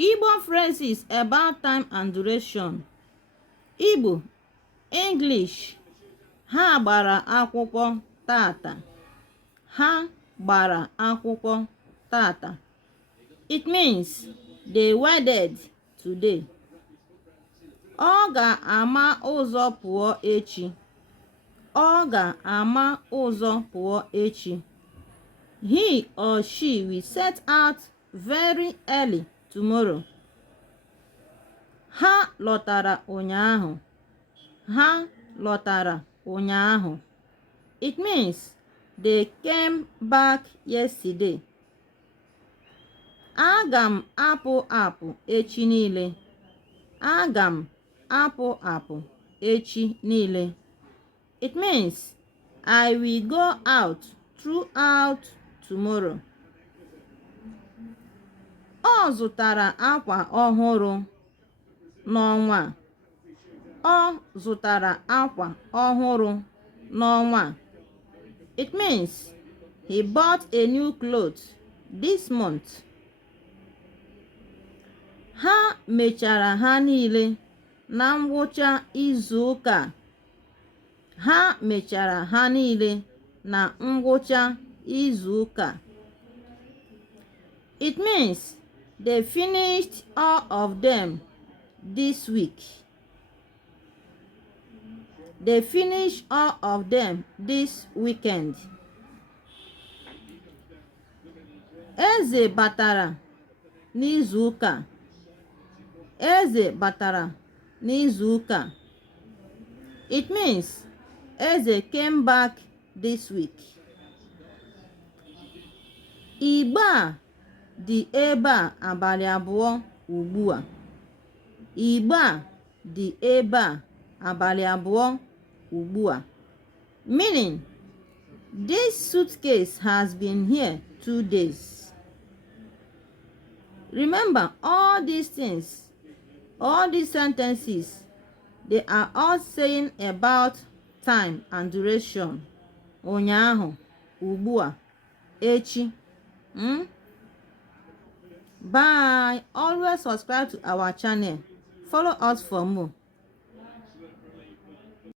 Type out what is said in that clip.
Igbo phrases about time and duration. Igbo, English. Ha gbara akwụkwọ tata. Ha gbara akwụkwọ tata. It means they wedded today. Ọ ga-ama ụzọ pụọ echi. Ọ ga-ama ụzọ pụọ echi. He or she will set out very early tomorrow. Ha lọtara ụnyaahụ. Ha lọtara ụnyaahụ. It means they came back yesterday. Aga m apụ apụ echi niile. Aga m apụ apụ echi niile. It means I will go out throughout tomorrow. Ọ zụtara akwa ọhụrụ n'ọnwa. Ọ zụtara akwa ọhụrụ n'ọnwa. It means he bought a new clothes this month. Ha mechara ha niile na ngwụcha izu ụka. Ha mechara ha niile na ngwụcha izu ụka. It means they finished all of them this week. They finished all of them this weekend. Eze batara n'izu ụka. Eze batara n'izu ụka. It means Eze came back this week. Igbo a dị ebe a abalị abụọ ugbu a. Igbo a dị ebe a abalị abụọ ugbu a. Meaning, this suitcase has been here 2 days. Remember, all these things, all these sentences, they are all saying about time and duration. Ụnyaahụ, ugbu a, echi. Bye. Always subscribe to our channel. Follow us for more.